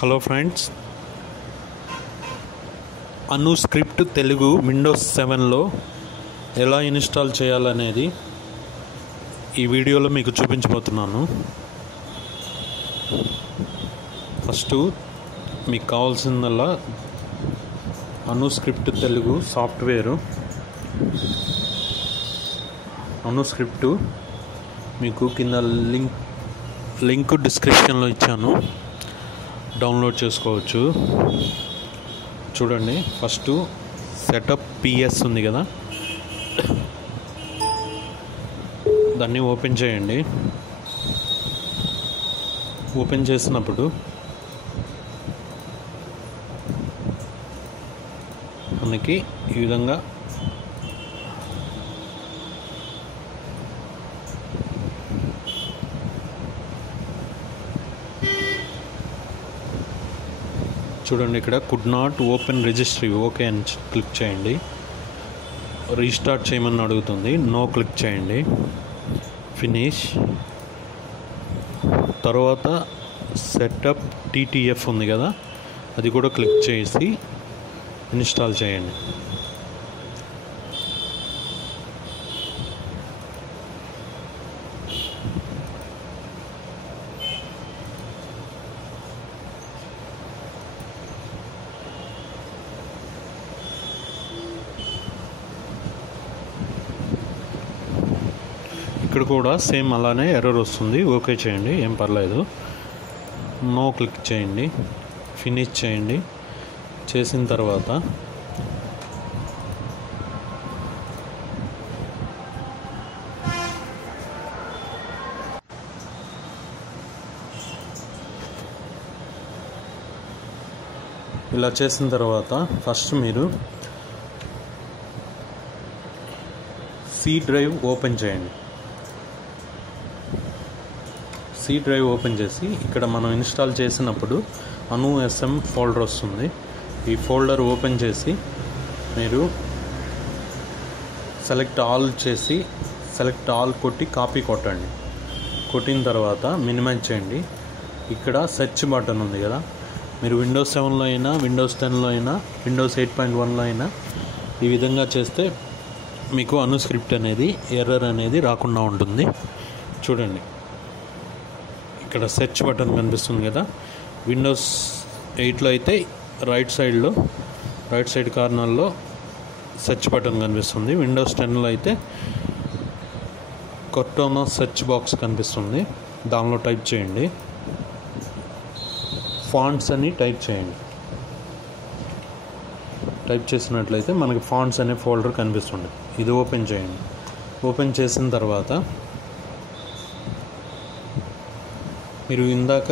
Hello friends, అను script Telugu Windows 7లో ఎలా install చేయాలనేది ఈ వీడియోలో మీకు చూపించబోతున్నాను. ఫస్ట్ మీకు కావాల్సిందల్లా అను స్క్రిప్ట్ తెలుగు సాఫ్ట్వేరు. అను స్క్రిప్ట్ మీకు కింద లింక్ డిస్క్రిప్షన్లో ఇచ్చాను, డౌన్లోడ్ చేసుకోవచ్చు. చూడండి, ఫస్ట్ సెటప్ పిఎస్ ఉంది కదా, దాన్ని ఓపెన్ చేయండి. ఓపెన్ చేసినప్పుడు మనకి ఈ విధంగా చూడండి, ఇక్కడ could not open registry, okay అని క్లిక్ చేయండి. రీస్టార్ట్ చేయమని అడుగుతుంది, నో క్లిక్ చేయండి. ఫినిష్. తర్వాత సెటప్ టీటీఎఫ్ ఉంది కదా, అది కూడా క్లిక్ చేసి ఇన్స్టాల్ చేయండి. ఇక్కడ కూడా సేమ్ అలానే ఎర్రర్ వస్తుంది, ఓకే చేయండి, ఏం పర్లేదు. నో క్లిక్ చేయండి, ఫినిష్ చేయండి. చేసిన తర్వాత ఇలా చేసిన తర్వాత ఫస్ట్ మీరు సి డ్రైవ్ ఓపెన్ చేయండి. సి డ్రైవ్ ఓపెన్ చేసి ఇక్కడ మనం ఇన్స్టాల్ చేసినప్పుడు అను ఎస్ఎం ఫోల్డర్ వస్తుంది. ఈ ఫోల్డర్ ఓపెన్ చేసి మీరు సెలెక్ట్ ఆల్ కొట్టి కాపీ కొట్టండి. కొట్టిన తర్వాత మినిమైజ్ చేయండి. ఇక్కడ సెర్చ్ బటన్ ఉంది కదా, మీరు విండోస్ 7లో అయినా, విండోస్ 10లో అయినా, విండోస్ 8.1లో అయినా ఈ విధంగా చేస్తే మీకు అను స్క్రిప్ట్ అనేది ఎర్రర్ అనేది రాకుండా ఉంటుంది. చూడండి, ఇక్కడ సెర్చ్ బటన్ కనిపిస్తుంది కదా, విండోస్ 8లో అయితే రైట్ సైడ్ కార్నర్లో సెర్చ్ బటన్ కనిపిస్తుంది. విండోస్ 10లో అయితే కొట్టోనో సెర్చ్ బాక్స్ కనిపిస్తుంది, దానిలో టైప్ చేయండి. ఫాంట్స్ అని టైప్ చేయండి. టైప్ చేసినట్లయితే మనకి ఫాంట్స్ అనే ఫోల్డర్ కనిపిస్తుంది. ఇది ఓపెన్ చేయండి. ఓపెన్ చేసిన తర్వాత మీరు ఇందాక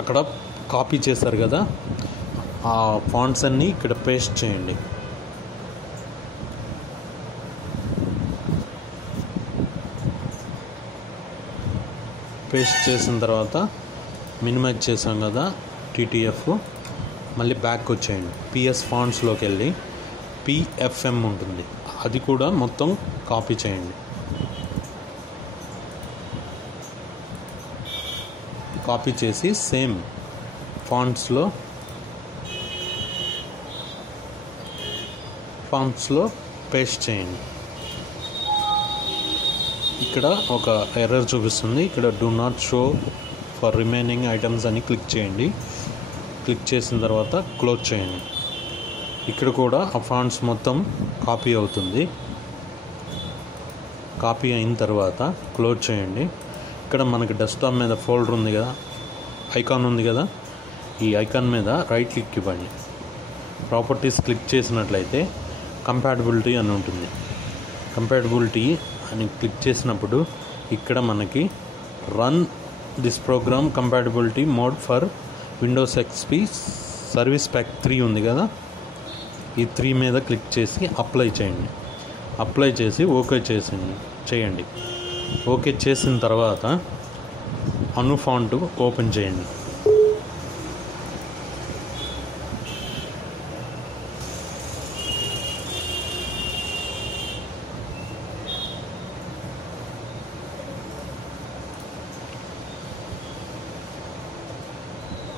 అక్కడ కాపీ చేశారు కదా, ఆ ఫాంట్స్ అన్నీ ఇక్కడ పేస్ట్ చేయండి. పేస్ట్ చేసిన తర్వాత మినిమైజ్ చేసాం కదా టీటీఎఫ్, మళ్ళీ బ్యాక్ వచ్చేయండి. పిఎస్ ఫాంట్స్లోకి వెళ్ళి పిఎఫ్ఎం ఉంటుంది, అది కూడా మొత్తం కాపీ చేయండి. కాపీ చేసి సేమ్ ఫాంట్స్లో పేస్ట్ చేయండి. ఇక్కడ ఒక ఎర్రర్ చూపిస్తుంది, ఇక్కడ do not show for remaining items అని క్లిక్ చేయండి. క్లిక్ చేసిన తర్వాత క్లోజ్ చేయండి. ఇక్కడ కూడా ఆ ఫాంట్స్ మొత్తం కాపీ అవుతుంది. కాపీ అయిన తర్వాత క్లోజ్ చేయండి. ఇక్కడ మనకి డెస్క్టాప్ మీద ఫోల్డర్ ఉంది కదా, ఐకాన్ ఉంది కదా, ఈ ఐకాన్ మీద రైట్ క్లిక్ ఇవ్వండి. ప్రాపర్టీస్ క్లిక్ చేసినట్లయితే కంపాటబిలిటీ అని ఉంటుంది. కంపాటబిలిటీ అని క్లిక్ చేసినప్పుడు ఇక్కడ మనకి run this program compatibility mode for Windows XP service pack 3 ఉంది కదా, ఈ 3 మీద క్లిక్ చేసి అప్లై చేయండి. అప్లై చేసి ఓకే చేయండి. ఓకే చేసిన తర్వాత అను ఫాంట్ ఓపెన్ చేయండి.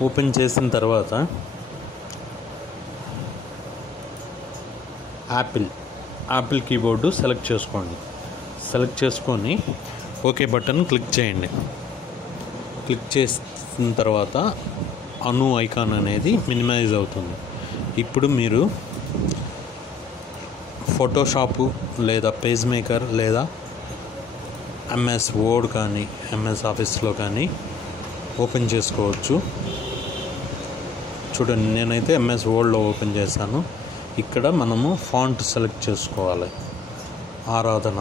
ఓపెన్ చేసిన తర్వాత యాపిల్ కీబోర్డు సెలెక్ట్ చేసుకోండి. సెలెక్ట్ చేసుకొని ఓకే బటన్ క్లిక్ చేయండి. క్లిక్ చేసిన తర్వాత అను ఐకాన్ అనేది మినిమైజ్ అవుతుంది. ఇప్పుడు మీరు ఫోటోషాపు లేదా పేజ్ మేకర్ లేదా ఎంఎస్ వర్డ్ కానీ ఎంఎస్ ఆఫీస్లో కానీ ఓపెన్ చేసుకోవచ్చు. చూడండి, నేనైతే ఎంఎస్ వర్డ్లో ఓపెన్ చేశాను. ఇక్కడ మనము ఫాంట్ సెలెక్ట్ చేసుకోవాలి. ఆరాధన,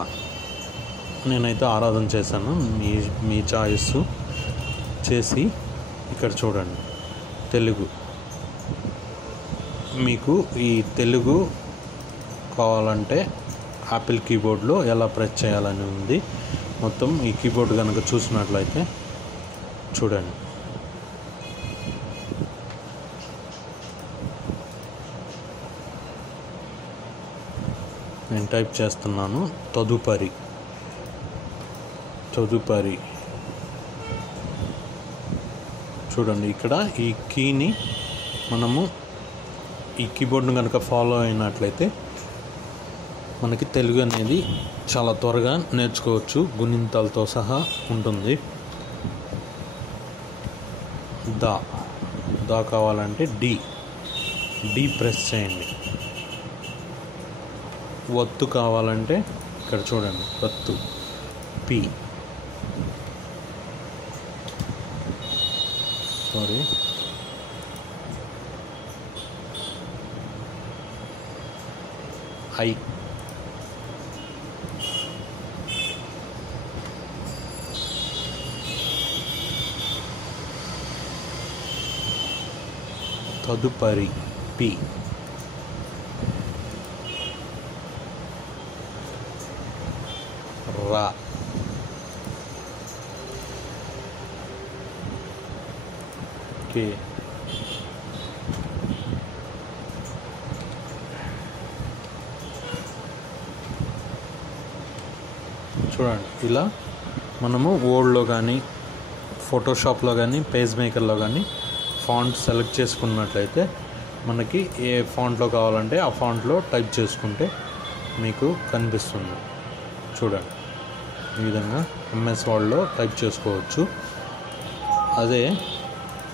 నేనైతే ఆరాధన చేశాను. మీ చాయిస్ చేసి ఇక్కడ చూడండి తెలుగు. మీకు ఈ తెలుగు కావాలంటే యాపిల్ కీబోర్డ్లో ఎలా ప్రెస్ చేయాలని ఉంది. మొత్తం ఈ కీబోర్డ్ కనుక చూసినట్లయితే చూడండి, నేను టైప్ చేస్తున్నాను తదుపరి. చూడండి, ఇక్కడ ఈ కీని మనము ఈ కీబోర్డ్ను కనుక ఫాలో అయినట్లయితే మనకి తెలుగు అనేది చాలా త్వరగా నేర్చుకోవచ్చు. గుణింతాలతో సహా ఉంటుంది. దా కావాలంటే డి ప్రెస్ చేయండి. ఒత్తు కావాలంటే ఇక్కడ చూడండి, ఒత్తు పి. ఐ. తదుపరి పి. రా. కే. చూడండి, ఇలా మనము వర్డ్లో కానీ ఫోటోషాప్లో కానీ పేజ్ మేకర్లో కానీ ఫాంట్ సెలెక్ట్ చేసుకున్నట్లయితే మనకి ఏ ఫాంట్లో కావాలంటే ఆ ఫాంట్లో టైప్ చేసుకుంటే మీకు కనిపిస్తుంది. చూడండి, ఈ విధంగా ఎంఎస్ వర్డ్లో టైప్ చేసుకోవచ్చు. అదే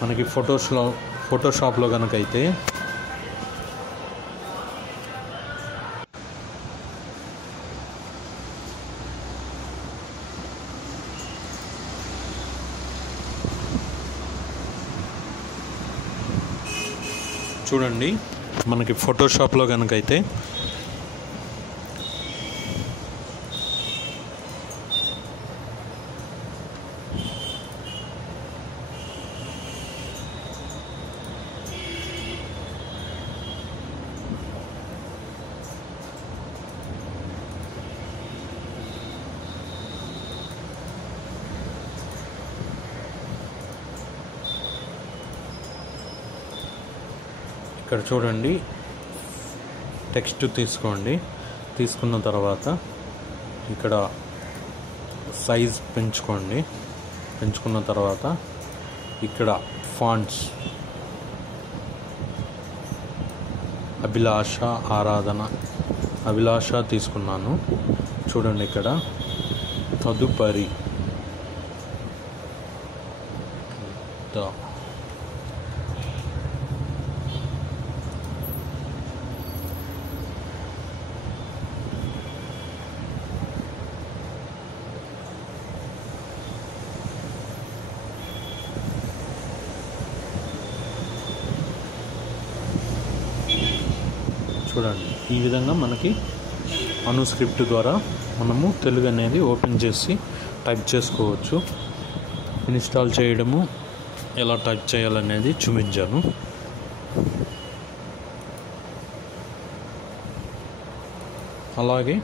మనకి ఫోటోషాప్లో కనుక అయితే చూడండి, మనకి ఫోటోషాప్లో కనుకైతే ఇక్కడ చూడండి, టెక్స్ట్ తీసుకోండి. తీసుకున్న తర్వాత ఇక్కడ సైజ్ పెంచుకోండి. పెంచుకున్న తర్వాత ఇక్కడ ఫాంట్స్ అభిలాష, ఆరాధన, అభిలాష తీసుకున్నాను. చూడండి, ఇక్కడ తదుపరి చూడండి, ఈ విధంగా మనకి అనుస్క్రిప్ట్ ద్వారా మనము తెలుగు అనేది ఓపెన్ చేసి టైప్ చేసుకోవచ్చు. ఇన్స్టాల్ చేయడము ఎలా టైప్ చేయాలనేది చూపించాను. అలాగే